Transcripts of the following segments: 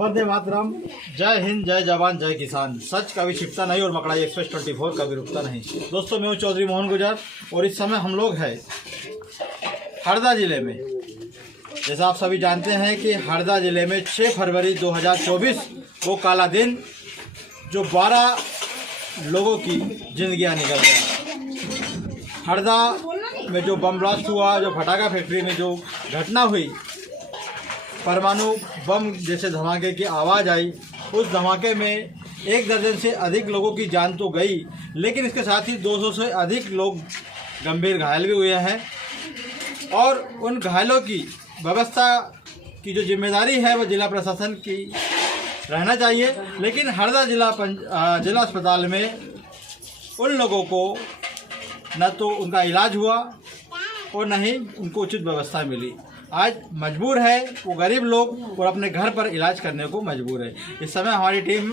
वंदे मातरम। जय हिंद, जय जवान, जय किसान। सच कभी छिपता नहीं और मकड़ाई एक्सप्रेस 24 कभी रुकता नहीं। दोस्तों, मैं हूँ चौधरी मोहन गुजर और इस समय हम लोग हैं हरदा ज़िले में। जैसा आप सभी जानते हैं कि हरदा ज़िले में 6 फरवरी 2024 वो काला दिन जो 12 लोगों की जिंदगियां निकल गया। हरदा में जो बम ब्लास्ट हुआ, जो फटाका फैक्ट्री में जो घटना हुई, परमाणु बम जैसे धमाके की आवाज़ आई, उस धमाके में 1 दर्जन से अधिक लोगों की जान तो गई, लेकिन इसके साथ ही 200 से अधिक लोग गंभीर घायल भी हुए हैं। और उन घायलों की व्यवस्था की जो जिम्मेदारी है वो जिला प्रशासन की रहना चाहिए, लेकिन हरदा जिला अस्पताल में उन लोगों को न तो उनका इलाज हुआ और न ही उनको उचित व्यवस्था मिली। आज मजबूर है वो गरीब लोग और अपने घर पर इलाज करने को मजबूर है। इस समय हमारी टीम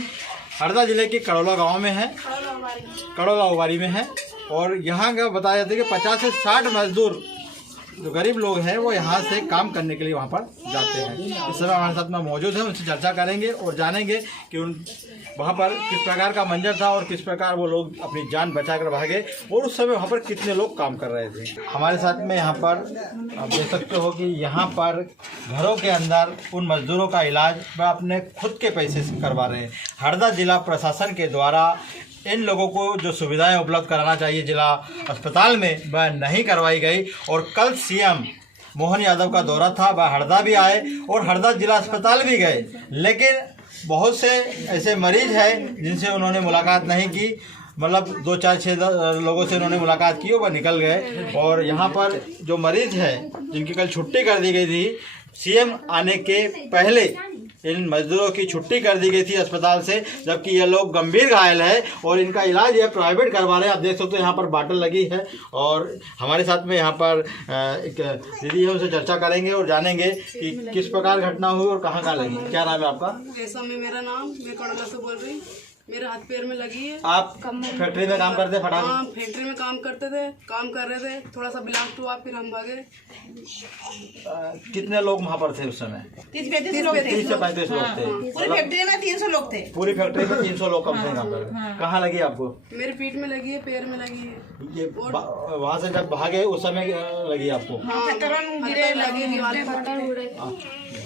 हरदा जिले के कड़ौला गांव में है, कड़ौला उबारी में है, और यहाँ का बताया जाता है कि 50 से 60 मजदूर जो गरीब लोग हैं वो यहाँ से काम करने के लिए वहाँ पर जाते हैं। इस समय हमारे साथ में मौजूद है, उनसे चर्चा करेंगे और जानेंगे कि उन वहाँ पर किस प्रकार का मंजर था और किस प्रकार वो लोग अपनी जान बचा कर भागे और उस समय वहाँ पर कितने लोग काम कर रहे थे। हमारे साथ में यहाँ पर आप देख सकते हो कि यहाँ पर घरों के अंदर उन मजदूरों का इलाज वह अपने खुद के पैसे से करवा रहे हैं। हरदा जिला प्रशासन के द्वारा इन लोगों को जो सुविधाएं उपलब्ध कराना चाहिए जिला अस्पताल में, वह नहीं करवाई गई। और कल सीएम मोहन यादव का दौरा था, वह हरदा भी आए और हरदा जिला अस्पताल भी गए, लेकिन बहुत से ऐसे मरीज हैं जिनसे उन्होंने मुलाकात नहीं की। मतलब 2, 4, 6 लोगों से उन्होंने मुलाकात की, वह निकल गए। और यहाँ पर जो मरीज हैं जिनकी कल छुट्टी कर दी गई थी, सीएम आने के पहले इन मजदूरों की छुट्टी कर दी गई थी अस्पताल से, जबकि ये लोग गंभीर घायल है और इनका इलाज ये प्राइवेट करवा रहे हैं। आप देख सकते हो यहाँ पर बाटल लगी है और हमारे साथ में यहाँ पर एक दीदी है, उनसे चर्चा करेंगे और जानेंगे कि किस प्रकार घटना हुई और कहाँ लगी। क्या नाम है आपका? ऐसा में मेरा नाम, मैं कड़ौला से बोल रही। मेरे हाथ पैर में लगी है। आप फैक्ट्री में काम करते? फटाफट। हाँ, फैक्ट्री में काम करते थे, काम कर रहे थे, थोड़ा सा ब्लास्ट हुआ, फिर हम भागे। कितने लोग वहाँ पर थे उस समय? 30 से 35 लोग थे। पूरी फैक्ट्री में 300 लोग थे। पूरी फैक्ट्री में 300 लोग कम से कम। कहाँ लगी आपको? मेरे पीठ में लगी है, पैर में लगी है। ये वहाँ से जब भागे उस समय लगी आपको? हाँ, लगी दीवार।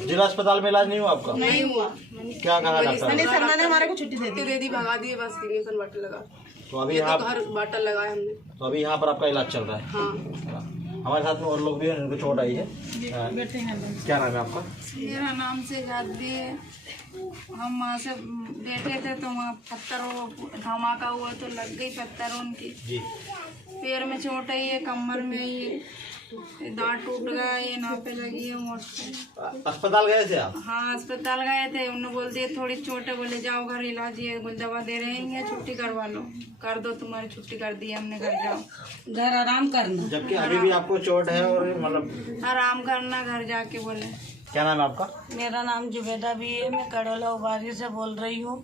जिला अस्पताल में इलाज नहीं हुआ आपका? नहीं हुआ। क्या कहा डॉक्टर ने? शर्मा ने हमारे को छुट्टी दे दी, भगा दिए, बस इंजेक्शन बाटल लगा। तो अभी यहाँ हर बाटल लगाया हमने। तो अभी यहाँ पर आपका इलाज चल रहा है? हाँ। हमारे साथ में और लोग भी हैं, उनको चोट आई है। क्या नाम है आपका? मेरा नाम से गादी है। हम वहाँ से बैठे थे तो वहाँ पत्थर धमाका हुआ तो लग गई पत्थर उनकी। जी। पैर में चोट आई है, कमर में ये दांत टूट गया, ये नापे लगी है मोट से। अस्पताल गए थे आप? हाँ, अस्पताल गए थे। उन्होंने बोल दिए थोड़ी चोट है, बोले जाओ घर इलाज, ये दवा दे रहे हैं, छुट्टी करवा लो, कर दो, तुम्हारी छुट्टी कर दी हमने, घर जाओ, घर आराम करना। जबकि अभी भी आपको चोट है और मतलब आराम करना, घर जाके बोले। क्या नाम है आपका? मेरा नाम जुबेदा भी है, मैं कड़ौला उबारी से बोल रही हूँ।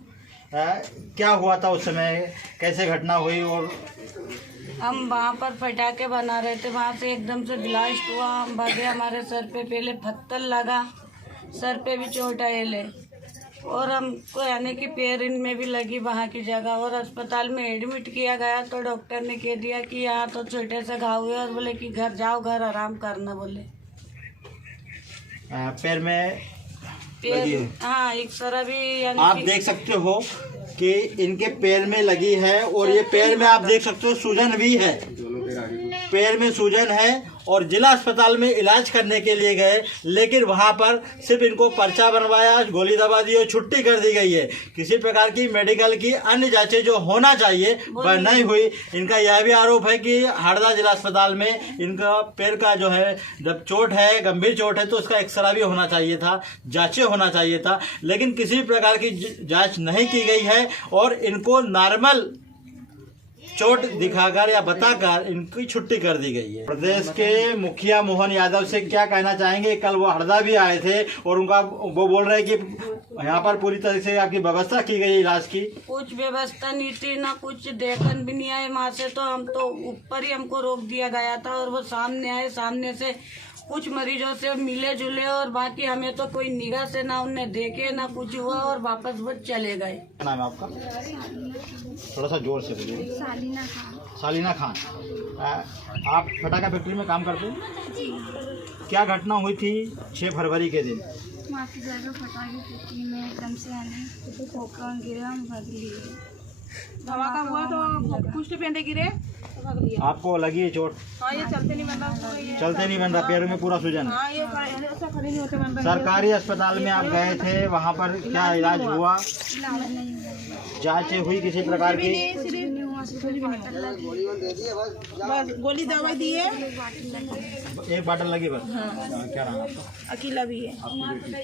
क्या हुआ था उस समय, कैसे घटना हुई? और हम वहाँ पर पटाखे बना रहे थे, वहाँ से एकदम से ब्लास्ट हुआ, हम भागे। हमारे सर पे पहले पत्थर लगा, सर पे भी चोट आए और हमको यानी कि पैर में भी लगी वहाँ की जगह, और अस्पताल में एडमिट किया गया तो डॉक्टर ने कह दिया कि यहाँ तो छोटे से घाव हुए और बोले कि घर जाओ, घर आराम करना बोले। पैर में पैर, हाँ, एक्सरा भी यानी आप देख सकते हो कि इनके पैर में लगी है और ये पैर में आप देख सकते हो सूजन भी है, पैर में सूजन है। और जिला अस्पताल में इलाज करने के लिए गए, लेकिन वहाँ पर सिर्फ इनको पर्चा बनवाया, गोली दबा दी और छुट्टी कर दी गई है। किसी प्रकार की मेडिकल की अन्य जांचें जो होना चाहिए वह नहीं हुई। इनका यह भी आरोप है कि हरदा जिला अस्पताल में इनका पैर का जो है, जब चोट है, गंभीर चोट है, तो उसका एक्सरा भी होना चाहिए था, जांचें होना चाहिए था, लेकिन किसी प्रकार की जांच नहीं की गई है और इनको नॉर्मल चोट दिखाकर या बताकर इनकी छुट्टी कर दी गई है। प्रदेश के मुखिया मोहन यादव से क्या कहना चाहेंगे? कल वो हरदा भी आए थे और वो बोल रहे हैं कि यहाँ पर पूरी तरह से आपकी व्यवस्था की गई इलाज की। कुछ व्यवस्था नहीं थी, ना कुछ देखन भी नहीं आए वहाँ से, तो हम तो ऊपर ही हमको रोक दिया गया था और वो सामने आए, सामने से कुछ मरीजों से मिले जुले और बाकी हमें तो कोई निगाह से ना उन्हें देखे ना कुछ हुआ और वापस वो चले गए। क्या नाम है आपका? थोड़ा सा जोर से बोलिए। सालिना खान। सालिना खान। आप फटाका फैक्ट्री में काम करते हैं? क्या घटना हुई थी 6 फरवरी के दिन? वहाँ की जगह फटाके फैक्ट्री में एकदम से आने ठोकर गिरे, हम भाग लिए। धमाका हुआ तो कुछ पहनते गिरे तो भाग लिया। आपको लगी है चोट? हाँ, ये चलते नहीं बन रहा। चलते नहीं बन रहा, पैरों में पूरा सूजन है। हाँ, ये ऐसा खड़े नहीं होते बन रहा। सरकारी अस्पताल में आप गए थे, वहाँ पर क्या इलाज हुआ? इलाज नहीं हुआ। जांच हुई किसी प्रकार की? कुछ भी नहीं हुआ, सिर्फ बाटल लगी। बस गोली दवाई दी है। एक बाटल लगी बस। क्या नाम है आपका? अकेला भी है।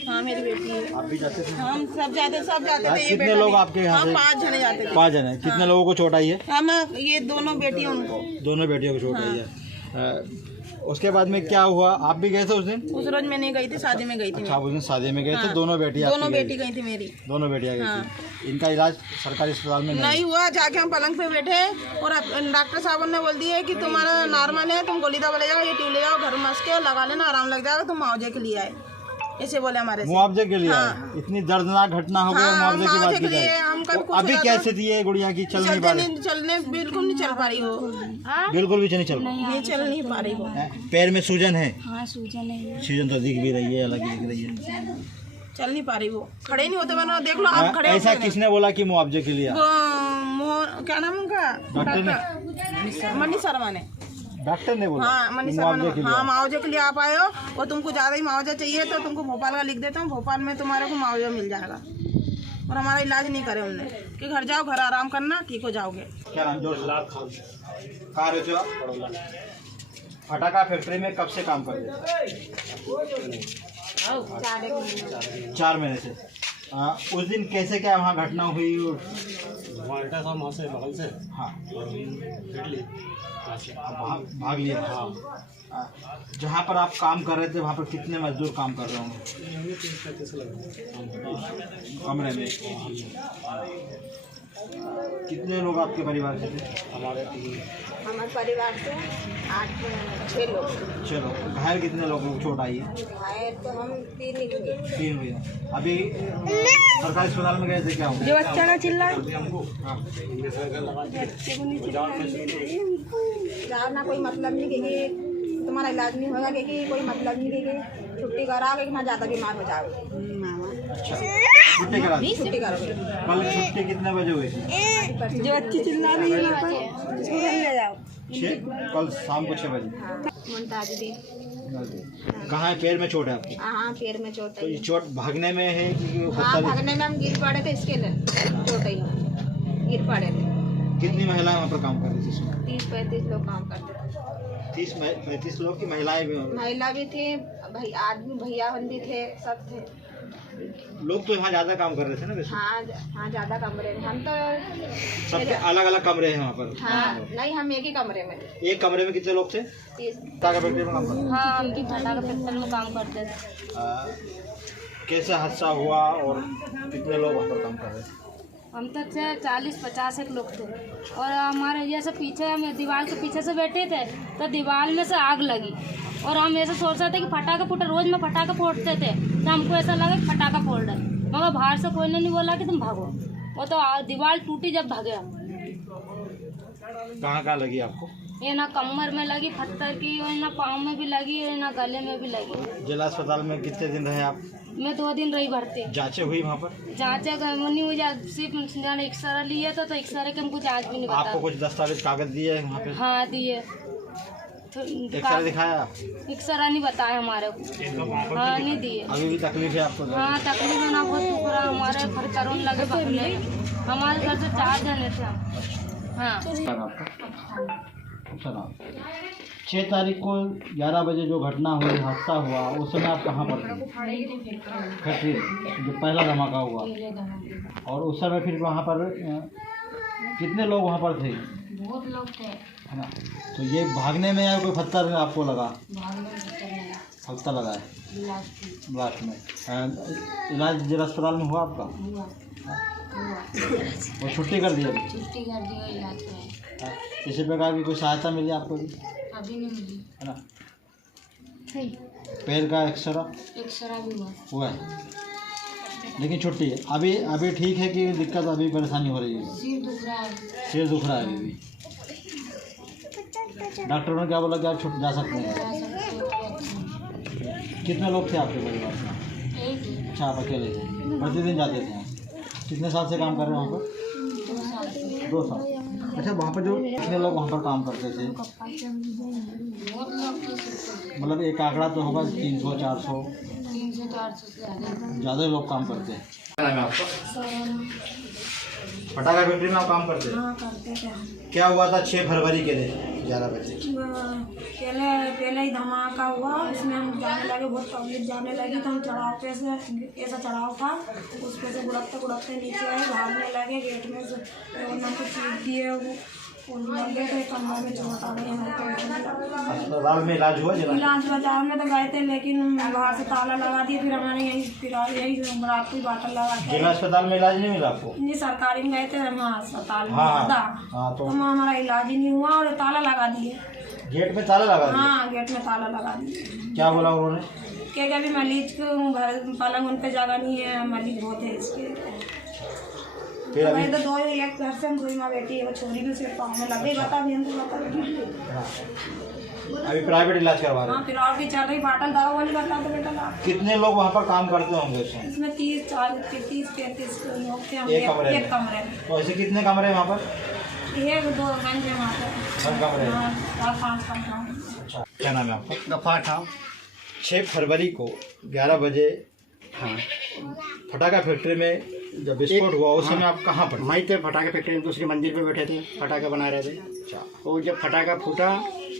हाँ, मेरी बेटी है। आप भी जाते थे? हम सब जाते थे। ये कितने बेटा लोग भी। आपके यहाँ हम से? 5 जने जाते थे। 5 जने। कितने लोगों को चोट आई है? हम ये दोनों बेटी उनको। दोनों बेटियों को चोट आई है। उसके बाद में क्या हुआ? आप भी गए थे उस दिन? उस रोज मैं नहीं गई थी, शादी में गई थी। अच्छा, आप उस दिन शादी में गए थे। हाँ। दोनों बेटियां? दोनों बेटी गई थी मेरी। दोनों बेटियां गई थी। इनका इलाज सरकारी अस्पताल में नहीं हुआ। जाके हम पलंग पे बैठे और डॉक्टर साहब ने बोल दिया कि तुम्हारा नॉर्मल है, तुम गोली दवा ले जाओ, ये ट्यूब ले जाओ, घर में मस के लगा लेना, आराम लग जाएगा, तुम मुआवजे के लिए आए, ऐसे बोले हमारे से। मुआवजे के लिए? हाँ। इतनी दर्दनाक घटना हो गई, हाँ, मुआवजे की बात की लिए जाए हम कभी तो कुछ अभी हुआ कैसे थी ये गुड़िया की? चल नहीं पा रही? चलने बिल्कुल नहीं चल पा रही हो। बिल्कुल भी नहीं चल पा नहीं चल नहीं पा रही हो। रही। पैर में सूजन है? हाँ, सूजन है। सूजन तो दिख भी रही है, अलग ही दिख रही है। चल नहीं पा रही वो, खड़े नहीं होते बनो। देख लो आप खड़े ऐसा होते हैं। किसने बोला कि मुआवजे के लिए? क्या नाम उनका? डॉक्टर ने? मनीष शर्मा ने। डॉक्टर ने बोला? हाँ, मनीष शर्मा मुआवजे के ने। लिए? हाँ, मुआवजे के लिए आप आए हो और तुमको ज़्यादा ही मुआवजा चाहिए तो तुमको भोपाल का लिख देता हूँ, भोपाल में तुम्हारे को मुआवजा मिल जाएगा। और हमारा इलाज नहीं करे उनने कि घर जाओ, घर आराम करना, ठीक हो जाओगे। क्या नाम? जोर से। कहाँ रहते हो आप? फटाका फैक्ट्री में कब से काम कर रहे थे? 4 महीने से। उस दिन कैसे क्या वहाँ घटना हुई? वहाँ से बगल से हाँ, भाग लिया। हाँ। जहाँ पर आप काम कर रहे थे वहाँ पर कितने मजदूर काम कर रहे होंगे? 35 कमरे में? कितने लोग आपके परिवार से थे? हमारे परिवार से 6 लोग। 6 लोग। घायल कितने लोगों को चोट आई है? घायल तो हम 3 ही हुए। 3 हुए। अभी सरकारी अस्पताल में गए थे, क्या हुआ? जो बच्चा का चिल्ला जाओ ना, कोई मतलब नहीं कि तुम्हारा इलाज नहीं होगा, कि कोई मतलब नहीं कि छुट्टी कराओगे कि मैं ज़्यादा बीमार हो जाओगे। अच्छा, छुट्टी करा दी? छुट्टी करोगे। कल छुट्टी कितने बजे हुई थी? जो अच्छी चिल्ला रही है यहाँ पर, उसको घर ले जाओ। कल शाम को 6 बजे। मुमताज दी। कहाँ है? पैर में चोट है आपको? हाँ, पैर में चोट तो है। ये चोट भागने में है कि हाँ, भागने में हम गिर पड़े थे, इसके लिए चोट आई, गिर पड़े थे। कितनी महिलाएं वहाँ पर काम कर रही थी? 30-35 लोग काम करते थे। 30-35 लोग की महिलाएं भी? महिला भी थी, आदमी भैया बंदी थे, सब थे। लोग तो यहाँ ज्यादा काम कर रहे थे ना वैसे? हाँ, ज़्यादा कमरे में। हम तो सबके अलग अलग कमरे हैं वहाँ पर? हाँ, नहीं, हम एक ही कमरे में थे। एक कमरे में कितने लोग थे? 30। फटाका फैक्ट्री में काम करते हाँ, हम फटाका फैक्ट्री में काम करते थे। कैसे हादसा हुआ और कितने लोग वहाँ पर काम कर रहे थे? हम तो 40-50 एक लोग थे और हमारे जैसे पीछे हम दीवार के पीछे से बैठे थे तो दीवार में से आग लगी और हम ऐसे सोच रहे थे कि फटाका फूटा, रोज में फटाका फोड़ते थे तो हमको ऐसा लगा कि फटाका फोड़ रहे, मगर बाहर से कोई ने नहीं बोला कि तुम भागो, वो तो दीवार टूटी जब भागे हम। कहाँ लगी आपको? ये ना कमर में लगी पत्थर की, और ना पाँव में भी लगी, और ना गले में भी लगी। जिला अस्पताल में कितने दिन रहे आप? मैं 2 दिन रही भर्ती। जांचें हुई वहाँ पर? जाँचे नहीं हुई, सिर्फ एक्सरा लिए तो एक्सरे के हमको जाँच भी नहीं आपको बता। कुछ दस्तावेज कागज दिए वहाँ पे? हाँ दिए, एक्सरे दिखाया? एक्सरा नहीं बताया हमारे को। हाँ, नहीं दिए। अभी भी तकलीफ है आपको? हाँ, तकलीफ है ना, बहुत पूरा हमारे घर करोड़ लगे बकले, हमारे घर से 4 जने थे हम। हाँ। अच्छा, 6 तारीख को 11 बजे जो घटना हुई, हादसा हुआ, उस समय आप कहाँ पर थे? फैक्ट्री जो पहला धमाका हुआ। और उस समय फिर वहाँ पर कितने लोग वहाँ पर थे? बहुत लोग थे, है ना? तो ये भागने में या कोई पत्थर आपको लगा? पत्थर लगा है लास्ट में। इलाज जिला अस्पताल में हुआ आपका? और छुट्टी कर दिया? छुट्टी कर दी इलाज में। किसी प्रकार की कोई सहायता मिली आपको भी? अभी नहीं मिली। है ना? पैर का एक्सरा भी हुआ है, लेकिन छुट्टी है। अभी ठीक है कि दिक्कत, अभी परेशानी हो रही है? सिर दुख रहा है। सिर दुख रहा है अभी भी। डॉक्टरों ने क्या बोला कि आप छुट जा सकते हैं? कितने लोग थे आपके परिवार में? अच्छा, आप अकेले थे, प्रतिदिन जाते थे? कितने साल से काम कर रहे हैं वहाँ पर? 2 साल। अच्छा, वहाँ पर जो कितने लोग वहाँ पर काम करते थे? मतलब एक आंकड़ा तो होगा 300-400 ज़्यादा लोग काम करते हैं। क्या नाम है आपका? पटाखा फैक्ट्री में आप काम करते हैं? हाँ करते थे। क्या हुआ था 6 फरवरी के दिन 11 बजे? पहले ही धमाका हुआ, उसमें हम जाने लगे, बहुत पब्लिक जाने लगी, तो हम चढ़ाव पे से, ऐसा चढ़ाव था, उस पे से गुड़कते नीचे आए, भागने लगे, गेट में से को चीट दिए, वो लगे तो कमरा में चोट आ गई हमारे। अस्पताल में इलाज हुआ? इलाज बाजार में तो गए थे, लेकिन बाहर से ताला लगा दिए, फिर हमारे यही रात को बाटल लगा के। जिला अस्पताल में इलाज नहीं मिला आपको? नहीं, सरकारी में गए थे हम अस्पताल में। हाँ, तो हमारा इलाज ही नहीं हुआ और ताला लगा दिए। गेट में ताला लगा दिया? हाँ, गेट में ताला लगा दिए। क्या बोला उन्होंने? क्या अभी मरीज को पलंग उन पे जगह नहीं है, मरीज बहुत है इसके। फिर अभी तो 2-1 घर से हम 2 माँ बेटी है, वो छोरी भी उसे पाँव में लगे, बता भी हमको बता। अभी प्राइवेट इलाज करवा रहे हाँ, फिर और भी चल रही, बाटल दवा वाली बता दो बेटा ला। हैं। कितने लोग वहाँ पर काम करते होंगे उसमें? इसमें 30-35 लोग थे हम एक कमरे में? एक कमरे में। तो ऐसे कितने कमरे हैं वहाँ पर? 1-2 घंटे वहाँ पर। 1 कमरे? 4-5 कमरे। अच्छा, क्या नाम है आपका? गफ्फार था। 6 फरवरी को 11 बजे हाँ, पटाखा फैक्ट्री में जब विस्फोट हुआ, उस समय आप कहाँ पर? वहीं थे पटाखे फैक्ट्री में, दूसरी मंजिल पे बैठे थे, पटाखे बना रहे थे। अच्छा, और जब पटाखा फूटा,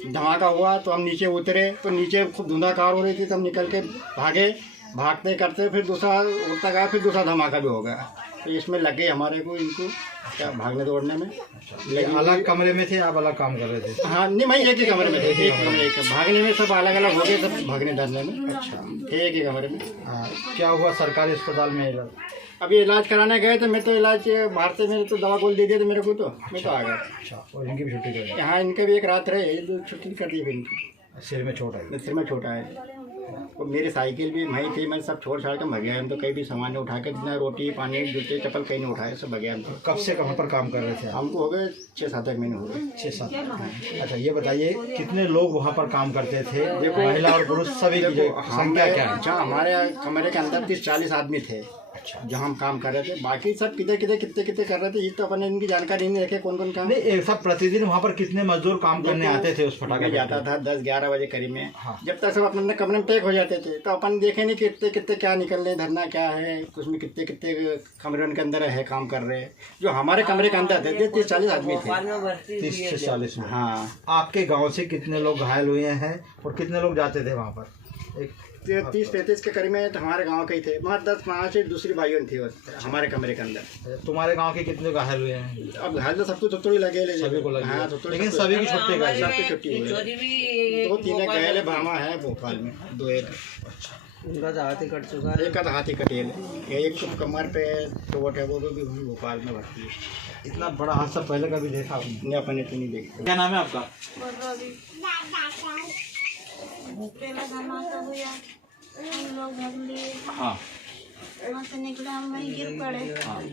धमाका हुआ, तो हम नीचे उतरे, तो नीचे खूब धुंधाकार हो रही थी, तो हम निकल के भागते करते फिर दूसरा उड़ता गया, फिर दूसरा धमाका भी हो गया। तो इसमें लग गई हमारे को, इनको क्या भागने दौड़ने में। लेकिन अलग कमरे में थे, आप अलग काम कर रहे थे? हाँ, नहीं, मैं एक ही कमरे में थे, एक कमरे एक भागने में सब अलग अलग हो गए, सब भागने डरने में। अच्छा, एक ही कमरे में। हाँ, क्या हुआ सरकारी अस्पताल में इलाज? अभी इलाज कराने गए थे, मैं तो इलाज बाहर से, मेरे तो दवा गोल दे दिए थे मेरे को, तो मैं तो आ गया। अच्छा, और इनकी भी छुट्टी कर दी? यहाँ इनके भी एक रात रहे, ये तो छुट्टी कर दी फिर इनकी। सिर में चोट आई? सिर में छोटा है। और मेरी साइकिल भी वहीं थी, मैं सब छोड़ छाड़ के भग गया। हम तो कहीं भी सामान नहीं उठा के, जितना रोटी पानी जूते चप्पल कहीं नहीं उठाए, सब भग गया। हम तो कब से कहाँ पर काम कर रहे थे? हमको हो गए 6-7 महीने हो गए। 6-7। अच्छा, ये बताइए कितने लोग वहाँ पर काम करते थे? देखो, महिला और पुरुष सभी की जो संख्या क्या है? अच्छा, हमारे कमरे के अंदर 30-40 आदमी थे। अच्छा, जहाँ हम काम कर रहे थे, बाकी सब कितने कितने कर रहे थे, ये तो अपने इनकी जानकारी नहीं रखे कौन कौन काम। नहीं, सब प्रतिदिन वहाँ पर कितने मजदूर काम करने आते थे उस पटाखे? जाता था 10-11 बजे करीब में। हाँ। जब तक सब अपने कमरे में पैक हो जाते थे, तो अपन देखे नहीं कितने क्या निकल रहे, धरना क्या है, कुछ में कितने कमरे के अंदर है काम कर रहे हैं। जो हमारे कमरे के अंदर थे 30-40 आदमी थे। 30 से 40 में? हाँ। आपके गाँव से कितने लोग घायल हुए हैं और कितने लोग जाते थे वहाँ पर? 30-35 के करीब में तो हमारे गांव के ही थे। वहाँ 10-5 दूसरी भाइयों थी हमारे कमरे के अंदर। तुम्हारे गांव के कितने घायल हुए हैं? अब घायल तो सबको थोड़ी लगे, सभी को लगे? हाँ, लेकिन सभी की छुट्टी कर दी? सबकी छुट्टी हुई। 2-3 घायल है, भामा है भोपाल में, 2-1 उनका तो हाथ ही कट चुका है। एक का तो हाथ ही कटेल है, एक तो कमर पे चोट है, वो भी भोपाल में भर्ती है। इतना बड़ा हादसा पहले कभी देखा आपने? नहीं, अपन ने तो नहीं देखा। क्या नाम है आपका? पहला धमाका हुआ, हम लोग भाग लिए, हाँ, वहाँ से निकले, हम वहीं गिर पड़े,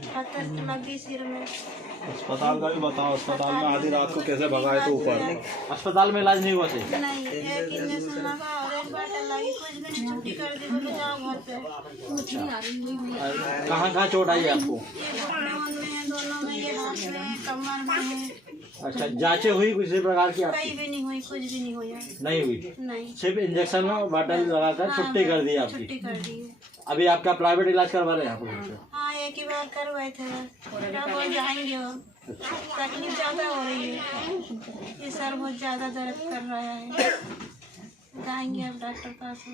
पत्थर लगी सिर में। अस्पताल का भी बताओ, अस्पताल में आधी रात को कैसे भगाए तो ऊपर? अस्पताल में इलाज नहीं हुआ सही? नहीं, एक इंजेक्शन लगा और एक बाटल लगी, कुछ भी नहीं, छुट्टी कर दी, बोले जाओ घर पे। कहाँ चोट आई है आपको? ये घुटने में है, दोनों में, ये हाथ में, कमर में है। अच्छा, जांचें हुई किसी प्रकार की? कहीं भी नहीं हुई, कुछ भी नहीं हुआ। नहीं हुई? नहीं, सिर्फ इंजेक्शन में बाटल लगाकर छुट्टी कर दी आपकी? छुट्टी कर दी है। अभी आपका प्राइवेट इलाज करवा रहे हैं आप? हाँ, एक ही बार करवाए थे, अब हो जाएंगे। और तकलीफ ज़्यादा हो रही है, ये सर बहुत ज़्यादा दर्द कर रहा है, जाएंगे अब डॉक्टर पास।